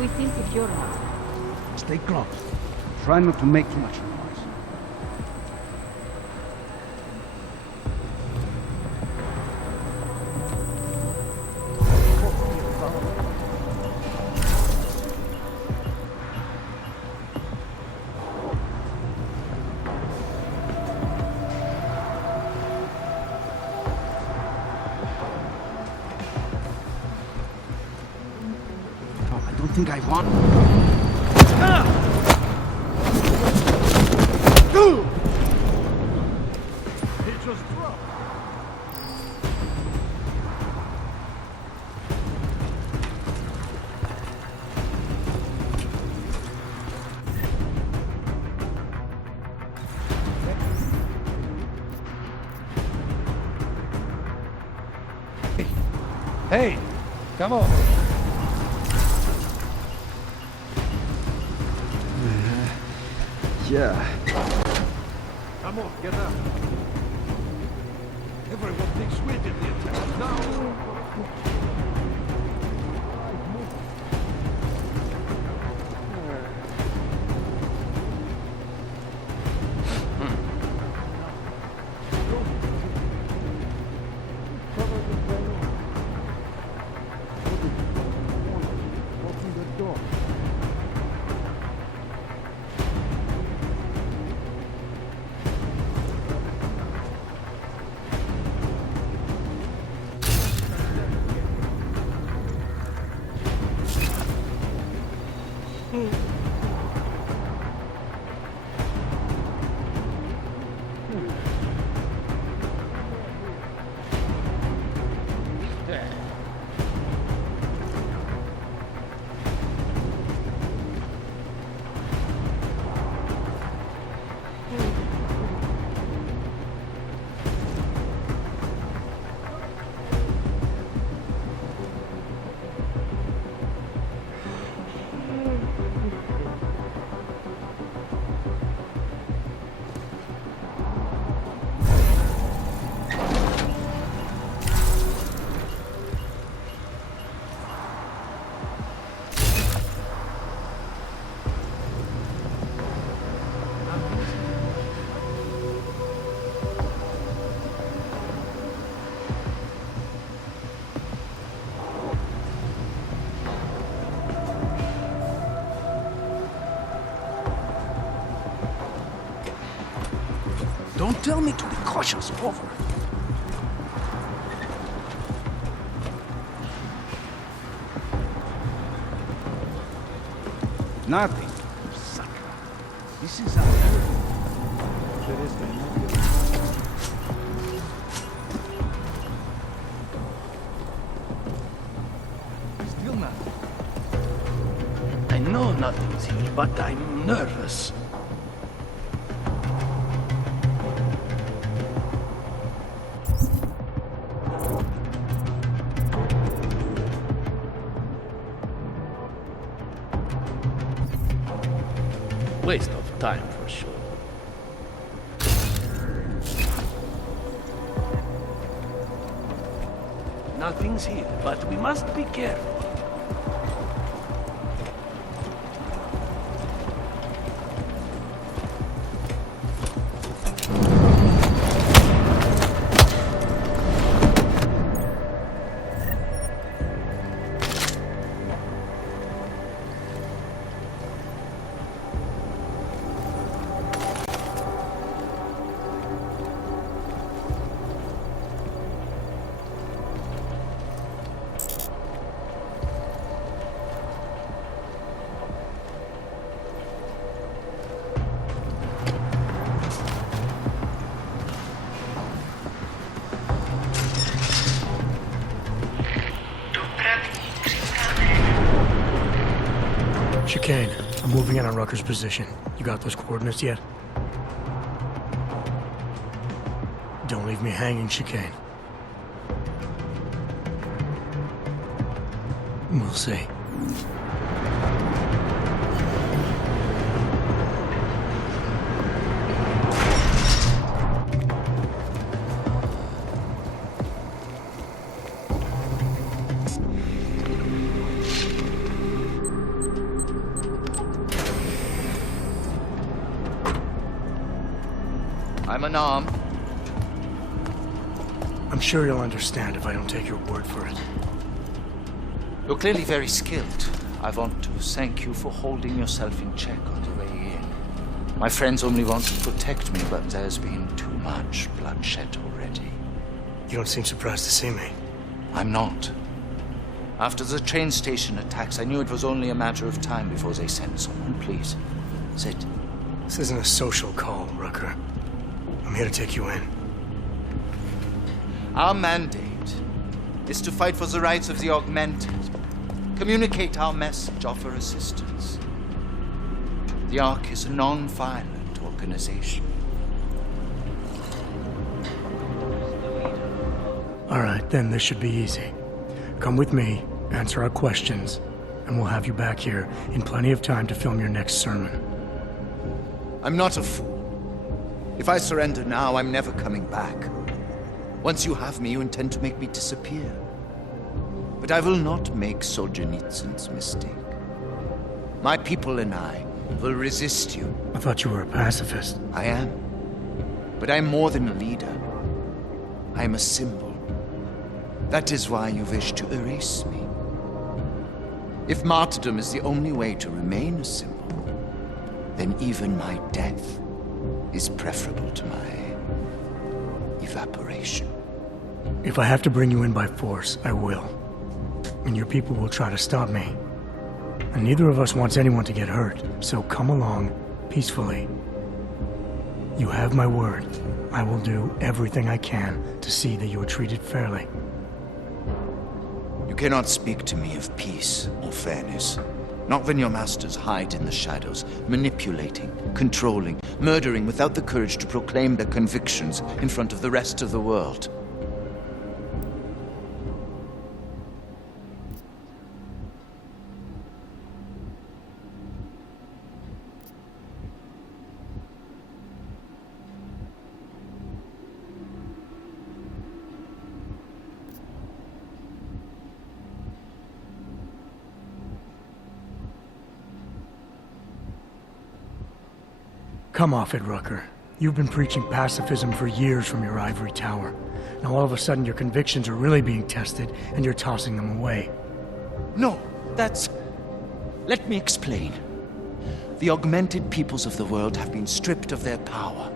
We feel secure now. Stay close. Try not to make too much noise. I don't think I want... It just dropped. Hey, come on. Yeah. Come on, get up. Everyone thinks we did the attack. No! Don't tell me to be cautious. Over. Nothing. Sucker. This is Still nothing. I know nothing's here, but I'm nervous. Waste of time for sure. Nothing's here, but we must be careful. Chicane, I'm moving in on Rucker's position. You got those coordinates yet? Don't leave me hanging, Chicane. We'll see. I'm unarmed. I'm sure you'll understand if I don't take your word for it. You're clearly very skilled. I want to thank you for holding yourself in check on the way in. My friends only want to protect me, but there's been too much bloodshed already. You don't seem surprised to see me. I'm not. After the train station attacks, I knew it was only a matter of time before they sent someone. Please, sit. This isn't a social call, Rucker. I'm here to take you in. Our mandate is to fight for the rights of the augmented. Communicate our message, offer assistance. The Ark is a non-violent organization. All right, then this should be easy. Come with me, answer our questions, and we'll have you back here in plenty of time to film your next sermon. I'm not a fool. If I surrender now, I'm never coming back. Once you have me, you intend to make me disappear. But I will not make Solzhenitsyn's mistake. My people and I will resist you. I thought you were a pacifist. I am. But I'm more than a leader. I am a symbol. That is why you wish to erase me. If martyrdom is the only way to remain a symbol, then even my death is preferable to my evaporation. If I have to bring you in by force, I will. And your people will try to stop me. And neither of us wants anyone to get hurt, so come along peacefully. You have my word. I will do everything I can to see that you are treated fairly. You cannot speak to me of peace or fairness. Not when your masters hide in the shadows, manipulating, controlling, murdering without the courage to proclaim their convictions in front of the rest of the world. Come off it, Rucker. You've been preaching pacifism for years from your ivory tower. Now all of a sudden your convictions are really being tested, and you're tossing them away. No, that's... Let me explain. The augmented peoples of the world have been stripped of their power.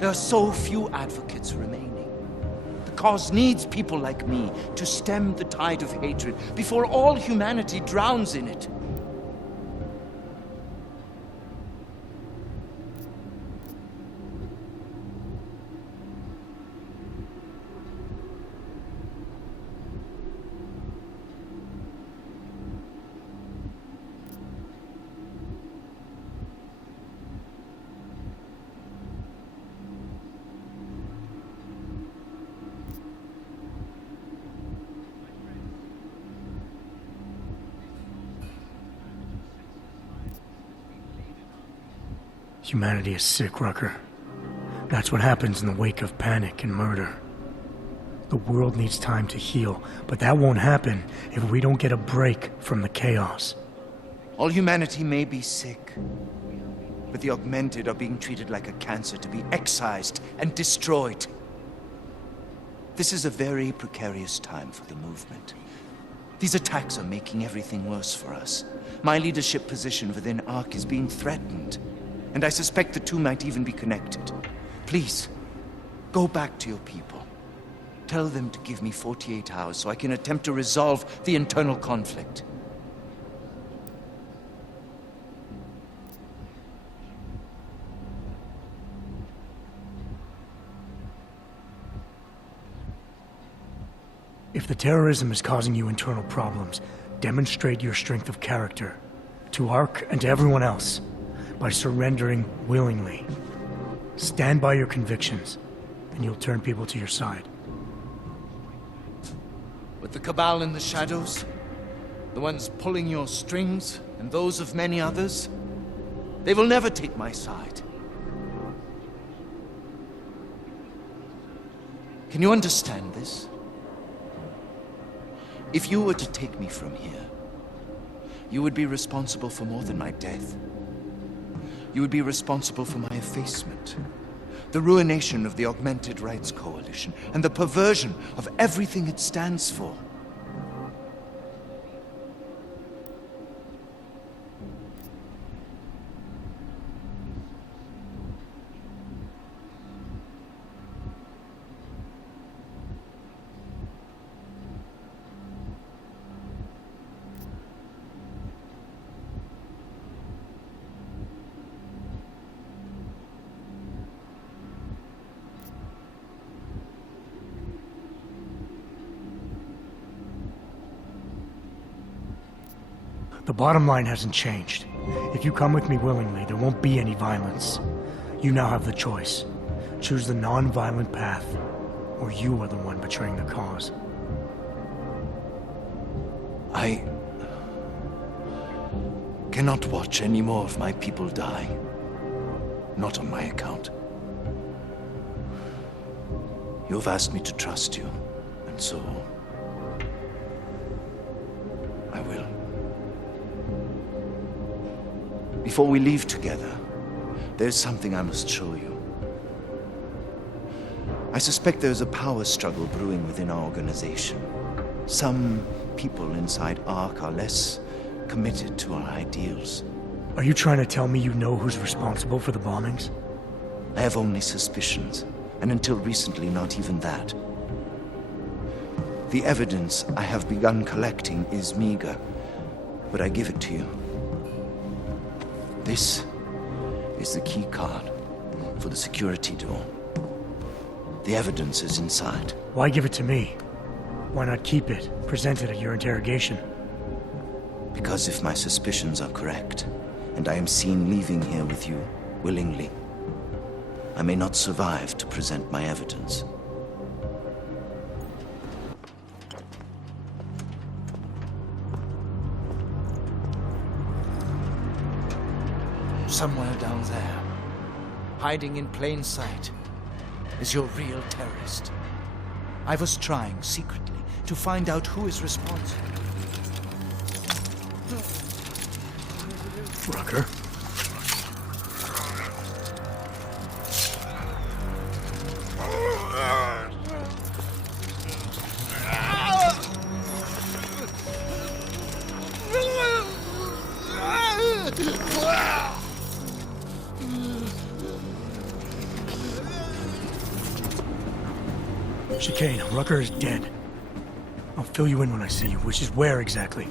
There are so few advocates remaining. The cause needs people like me to stem the tide of hatred before all humanity drowns in it. Humanity is sick, Rucker. That's what happens in the wake of panic and murder. The world needs time to heal, but that won't happen if we don't get a break from the chaos. All humanity may be sick, but the augmented are being treated like a cancer to be excised and destroyed. This is a very precarious time for the movement. These attacks are making everything worse for us. My leadership position within Ark is being threatened, and I suspect the two might even be connected. Please, go back to your people. Tell them to give me 48 hours so I can attempt to resolve the internal conflict. If the terrorism is causing you internal problems, demonstrate your strength of character to Ark and to everyone else by surrendering willingly. Stand by your convictions, and you'll turn people to your side. With the Cabal in the shadows, the ones pulling your strings, and those of many others, they will never take my side. Can you understand this? If you were to take me from here, you would be responsible for more than my death. You would be responsible for my effacement, The ruination of the Augmented Rights Coalition, and the perversion of everything it stands for. The bottom line hasn't changed. If you come with me willingly, there won't be any violence. You now have the choice. Choose the non-violent path, or you are the one betraying the cause. I cannot watch any more of my people die. Not on my account. You have asked me to trust you, and so I will. Before we leave together, there's something I must show you. I suspect there's a power struggle brewing within our organization. Some people inside ARC are less committed to our ideals. Are you trying to tell me you know who's responsible for the bombings? I have only suspicions, and until recently, not even that. The evidence I have begun collecting is meager, but I give it to you. This is the key card for the security door. The evidence is inside. Why give it to me? Why not keep it, present it at your interrogation? Because if my suspicions are correct, and I am seen leaving here with you willingly, I may not survive to present my evidence. Somewhere down there, hiding in plain sight, is your real terrorist. I was trying secretly to find out who is responsible. Rucker? Chicane, Rucker is dead. I'll fill you in when I see you, which is where exactly?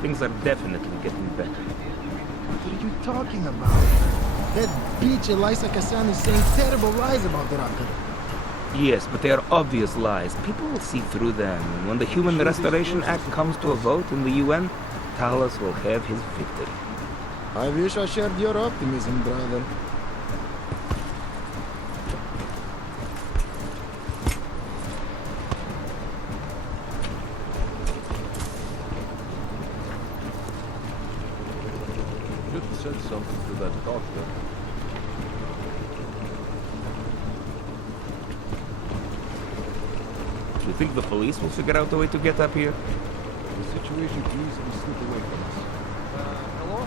Things are definitely getting better. What are you talking about? That bitch Elisa Kassan is saying terrible lies about the rocket. Yes, but they are obvious lies. People will see through them. And when the Human Restoration Act comes to a vote in the UN, Talos will have his victory. I wish I shared your optimism, brother. Should have said something to that doctor. You think the police will figure out a way to get up here? The situation could easily slip away from us. Hello?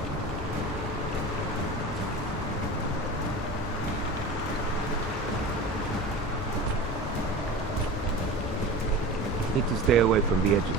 Need to stay away from the edges.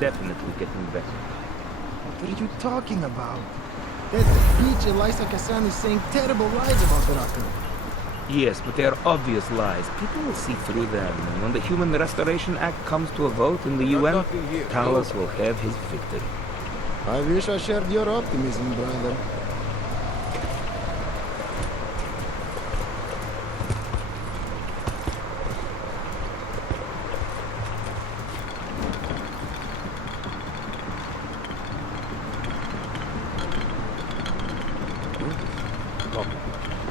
definitely getting better. What are you talking about? That bitch Elisa Kassan is saying terrible lies about Raka. Yes, but they are obvious lies. People will see through them. And when the Human Restoration Act comes to a vote in the UN, Talos will have his victory. I wish I shared your optimism, brother.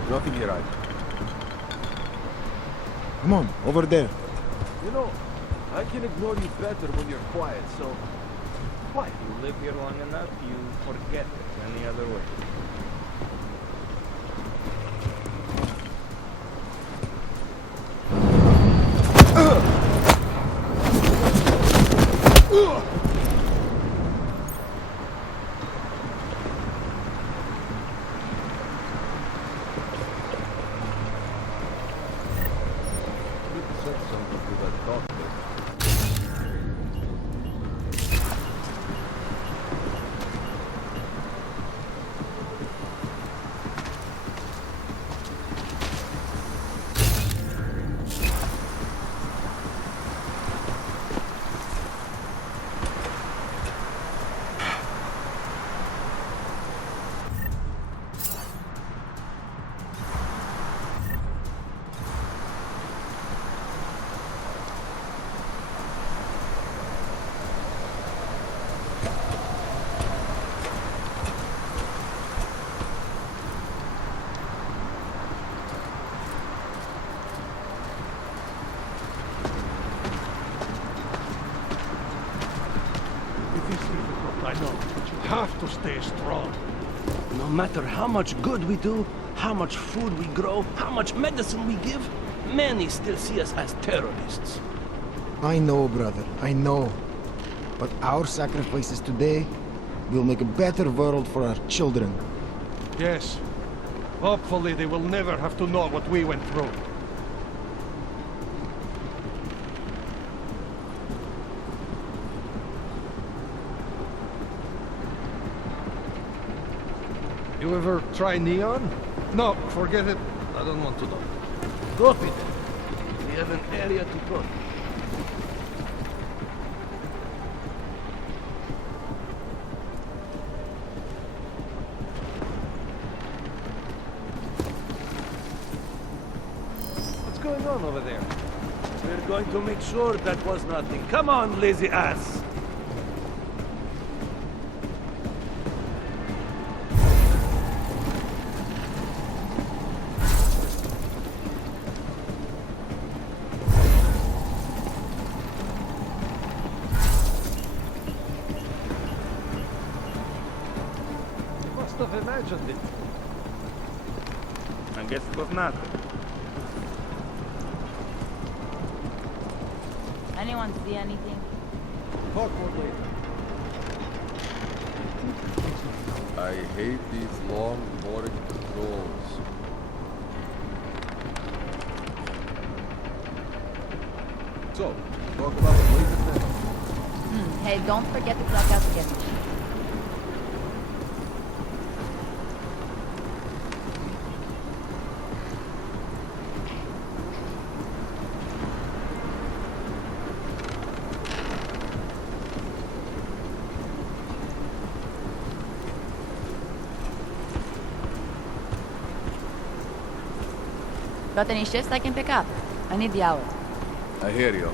Nothing here either. Come on, over there. You know, I can ignore you better when you're quiet, so... Quiet. You live here long enough, you forget it any other way. I know, but you have to stay strong. No matter how much good we do, how much food we grow, how much medicine we give, many still see us as terrorists. I know, brother, I know. But our sacrifices today will make a better world for our children. Yes. Hopefully they will never have to know what we went through. You ever try neon? No, forget it. I don't want to know. Copy that. We have an area to go. What's going on over there? We're going to make sure that was nothing. Come on, lazy ass! Have imagined it. I guess it was not. Anyone see anything? Talk more later. I hate these long, boring patrols. So, talk about the laser thing. Hey, don't forget to clock out again. Got any shifts I can pick up? I need the hours. I hear you.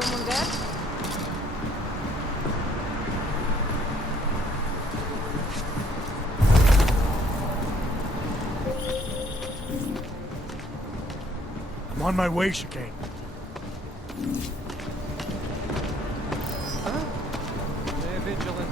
Someone there? I'm on my way, Chicane. Stay vigilant.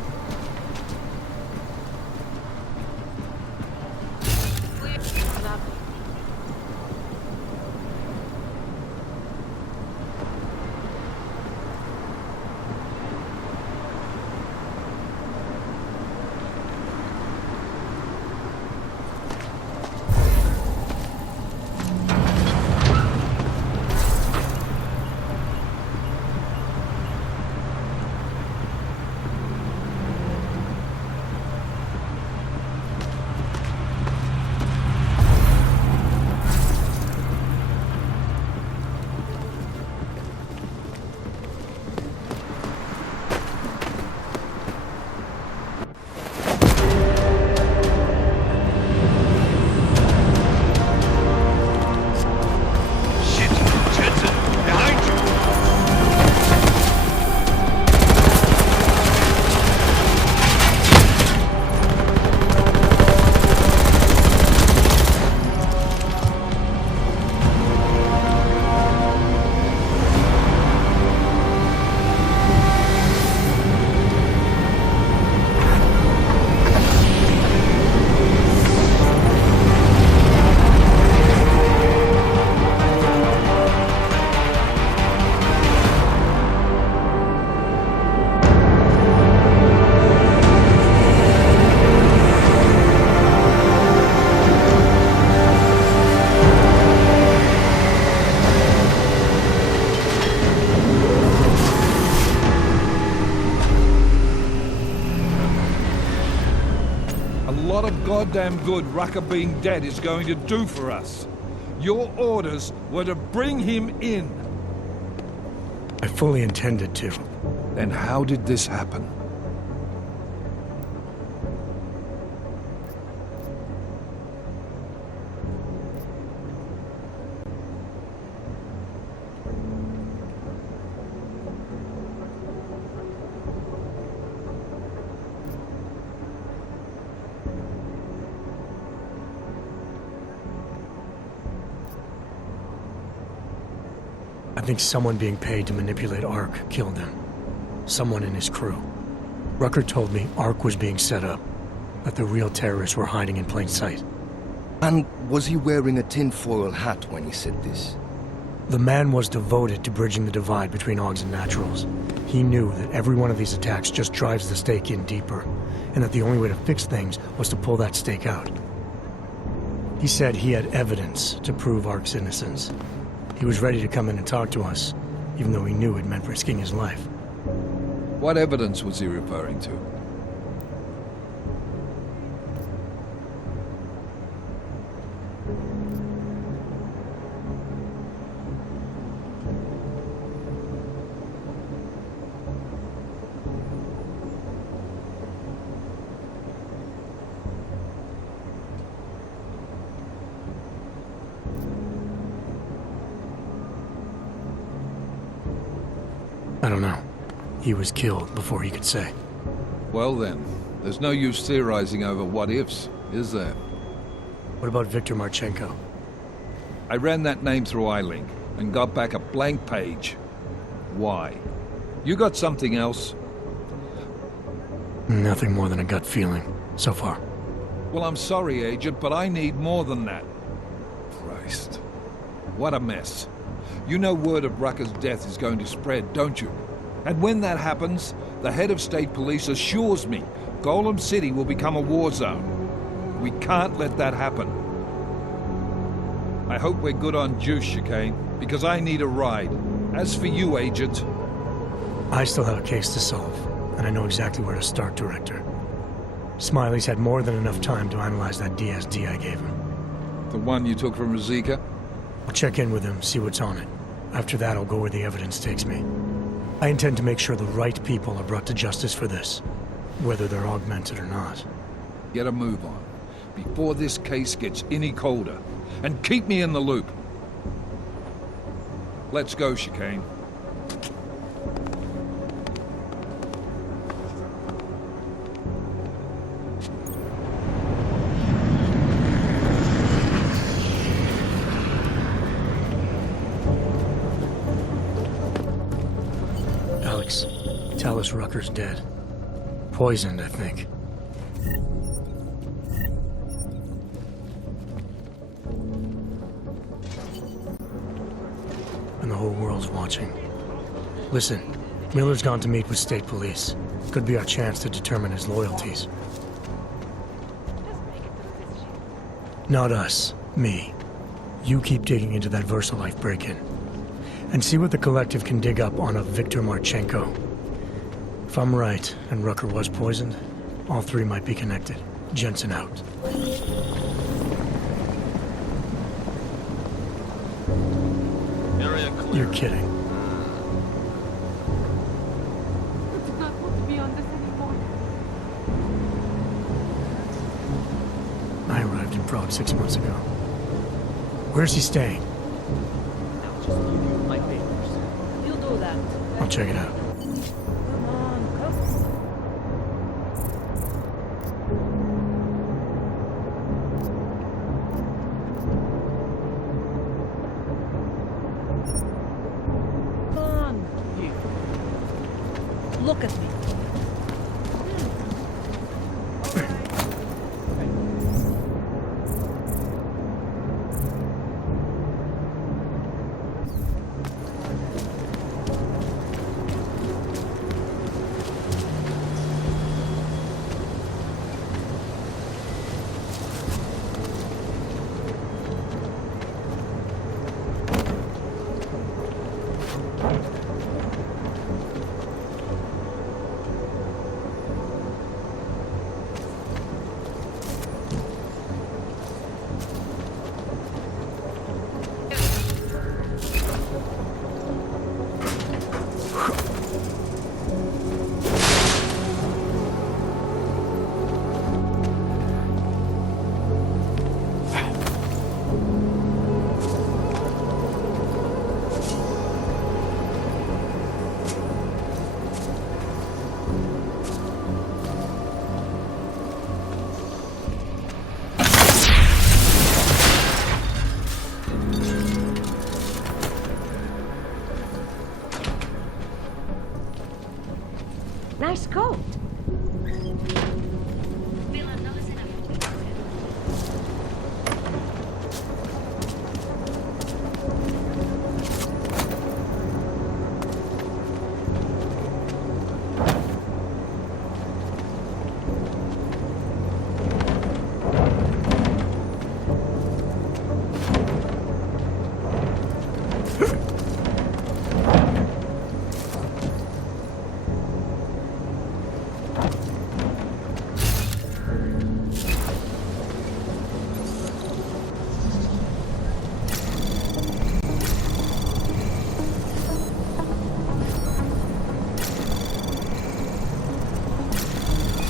Goddamn good Rucker being dead is going to do for us. Your orders were to bring him in. I fully intended to. Then how did this happen? I think someone being paid to manipulate Ark killed him. Someone in his crew. Rucker told me Ark was being set up, that the real terrorists were hiding in plain sight. And was he wearing a tinfoil hat when he said this? The man was devoted to bridging the divide between Augs and Naturals. He knew that every one of these attacks just drives the stake in deeper, and that the only way to fix things was to pull that stake out. He said he had evidence to prove Ark's innocence. He was ready to come in and talk to us, even though he knew it meant risking his life. What evidence was he referring to? I don't know. He was killed before he could say. Well then, there's no use theorizing over what-ifs, is there? What about Viktor Marchenko? I ran that name through iLink and got back a blank page. Why? You got something else? Nothing more than a gut feeling, so far. Well, I'm sorry, Agent, but I need more than that. Christ. What a mess. You know word of Rucker's death is going to spread, don't you? And when that happens, the head of state police assures me Golem City will become a war zone. We can't let that happen. I hope we're good on juice, Chicane, because I need a ride. As for you, Agent... I still have a case to solve, and I know exactly where to start, Director. Smiley's had more than enough time to analyze that DSD I gave him. The one you took from Ruzika? I'll check in with him, see what's on it. After that, I'll go where the evidence takes me. I intend to make sure the right people are brought to justice for this, whether they're augmented or not. Get a move on, before this case gets any colder. And keep me in the loop. Let's go, Chicane. Alex. Tell us Rucker's dead. Poisoned, I think. And the whole world's watching. Listen, Miller's gone to meet with state police. Could be our chance to determine his loyalties. Not us. Me. You keep digging into that VersaLife break-in. And see what the Collective can dig up on a Viktor Marchenko. If I'm right, and Rucker was poisoned, all three might be connected. Jensen out. Area clear. You're kidding. I do not want to be on this anymore. I arrived in Prague 6 months ago. Where's he staying? I'll just give you my papers. You do that. I'll check it out. Come on, come. Come on. Look at me. Nice coat.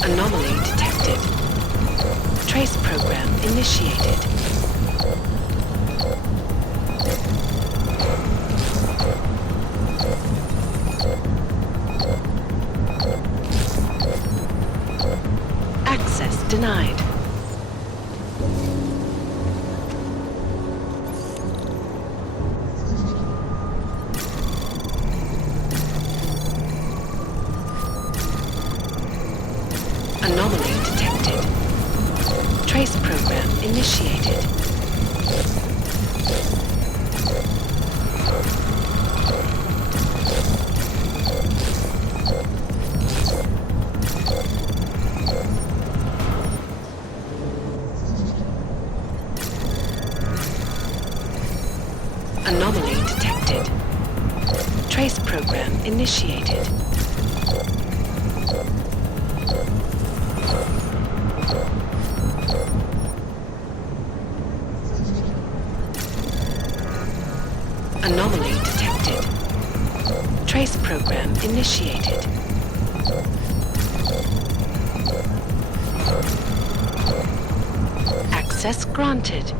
Anomaly detected. Trace program initiated. Access denied. Anomaly detected. Trace program initiated. Anomaly detected. Trace program initiated. Anomaly detected. Trace program initiated. Access granted.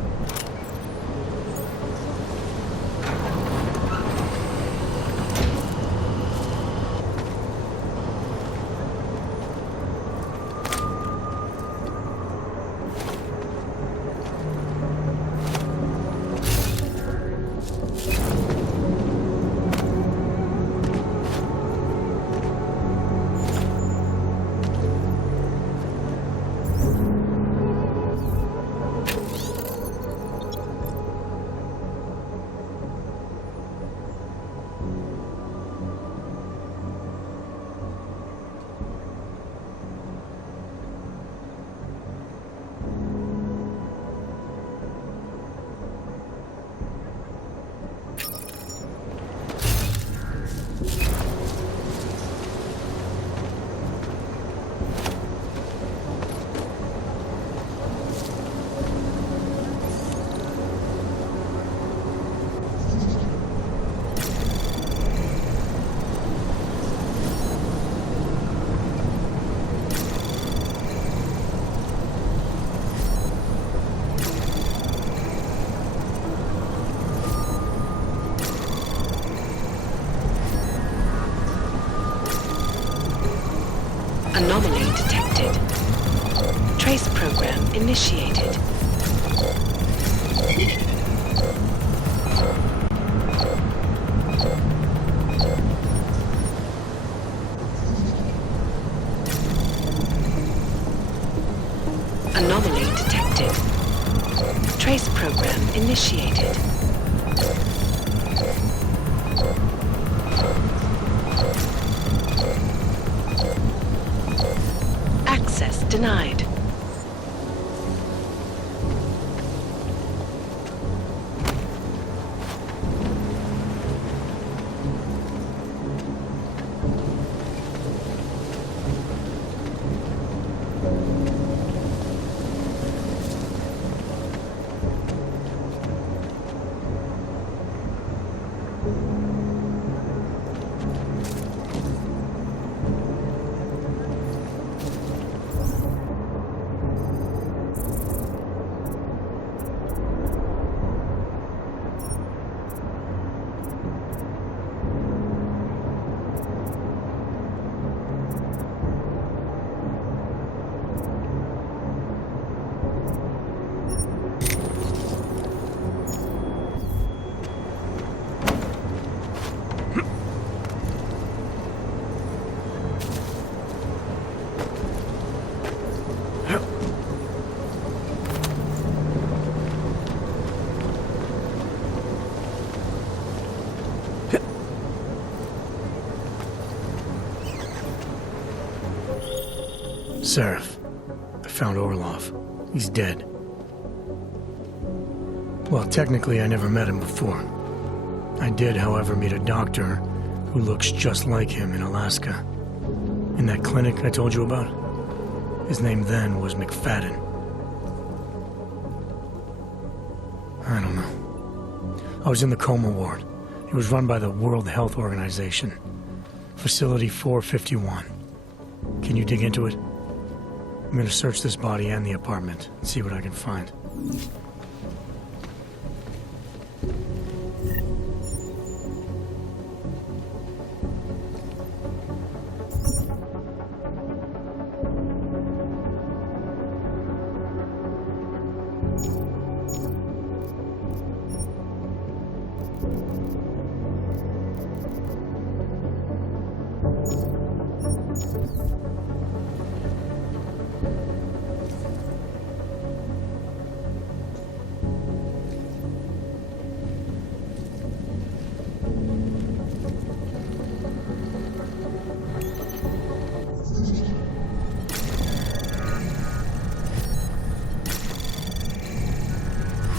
Anomaly detected. Trace program initiated. Anomaly detected. Trace program initiated. Access denied. Seraph, I found Orlov. He's dead. Well, technically I never met him before. I did, however, meet a doctor who looks just like him in Alaska. In that clinic I told you about? His name then was McFadden. I don't know. I was in the coma ward. It was run by the World Health Organization. Facility 451. Can you dig into it? I'm gonna search this body and the apartment and see what I can find.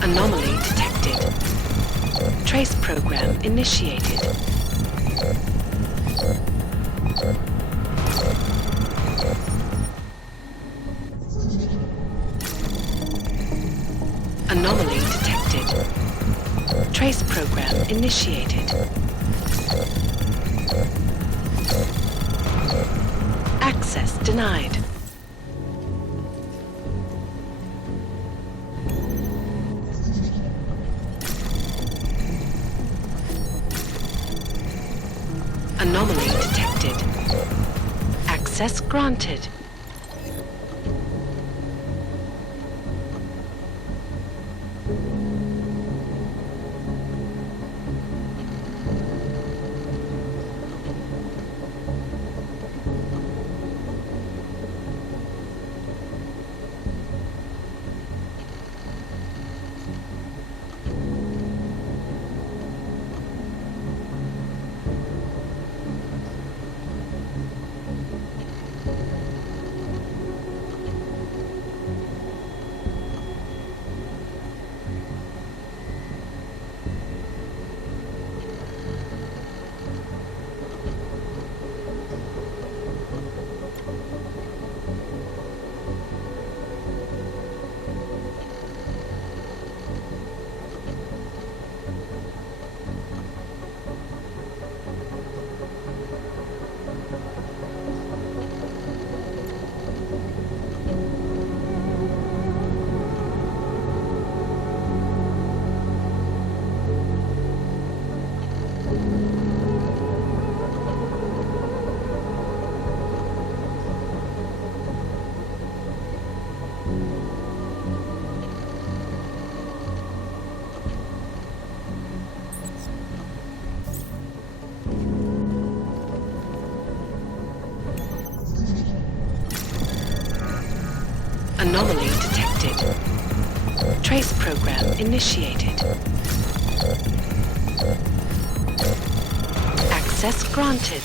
Anomaly detected. Trace program initiated. Anomaly detected. Trace program initiated. Access denied. Anomaly detected. Access granted. Anomaly detected. Trace program initiated. Access granted.